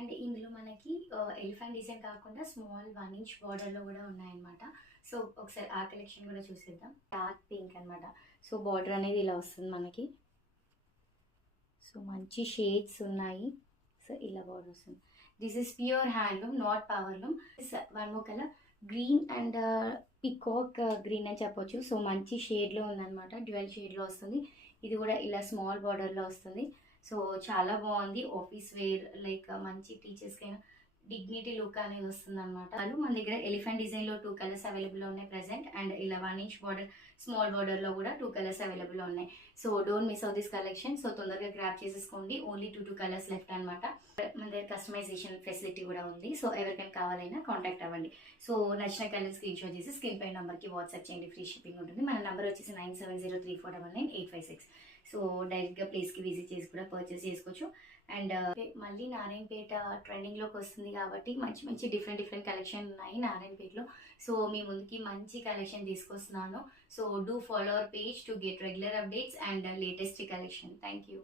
And ఇందులో మనకి elephant design కాకుండా స్మాల్ 1 ఇంచ్ బార్డర్లో కూడా ఉన్నాయన్నమాట. సో ఒకసారి ఆ కలెక్షన్ కూడా చూసేద్దాం. డార్క్ పింక్ అనమాట. సో బార్డర్ అనేది ఇలా వస్తుంది మనకి. సో మంచి షేడ్స్ ఉన్నాయి. సో ఇలా బార్డర్ వస్తుంది. This is pure handloom, not powerloom. One more colour green and peacock green అని చెప్పొచ్చు. సో మంచి షేడ్లో ఉందన్నమాట, డ్యూయల్ షేడ్లో వస్తుంది. ఇది కూడా ఇలా స్మాల్ బార్డర్లో వస్తుంది. సో చాలా బాగుంది. ఆఫీస్ వేర్ లైక్ మంచి టీచర్స్కైనా డిగ్నిటీ లుక్ అనేది వస్తుంది అనమాట. మన దగ్గర ఎలిఫెంట్ డిజైన్లో 2 కలర్స్ అవైలబుల్లో ఉన్నాయి ప్రెసెంట్. అండ్ ఇలా 1 ఇంచ్ బార్డర్ స్మాల్ బార్డర్లో కూడా 2 కలర్స్ అవైలబుల్లో ఉన్నాయి. So don't miss out this collection. So తొందరగా గ్రాప్ చేసేసుకోండి. ఓన్లీ 2 కలర్స్ లెఫ్ట్ అనమాట. మన దగ్గర కస్టమైజేషన్ ఫెసిలిటీ కూడా ఉంది. సో ఎవరికైనా కావాలైనా కాంటాక్ట్ అవ్వండి. సో నచ్చిన కలర్ స్క్రీన్ షాట్ చేసి స్క్రీన్ పై నెంబర్కి వాట్సాప్ చేయండి. ఫ్రీ షిప్పింగ్ ఉంటుంది. మన నెంబర్ వచ్చేసి 9703499856. సో డైరెక్ట్గా ప్లేస్కి విజిట్ చేసి కూడా పర్చేస్ చేసుకోవచ్చు. అండ్ మళ్ళీ నారాయణపేట ట్రెండింగ్లోకి వస్తుంది కాబట్టి మంచి మంచి డిఫరెంట్ కలెక్షన్ ఉన్నాయి నారాయణపేటలో. సో మీ ముందుకి మంచి కలెక్షన్ తీసుకొస్తున్నాను. So do follow our page to get regular updates and latest collection. Thank you.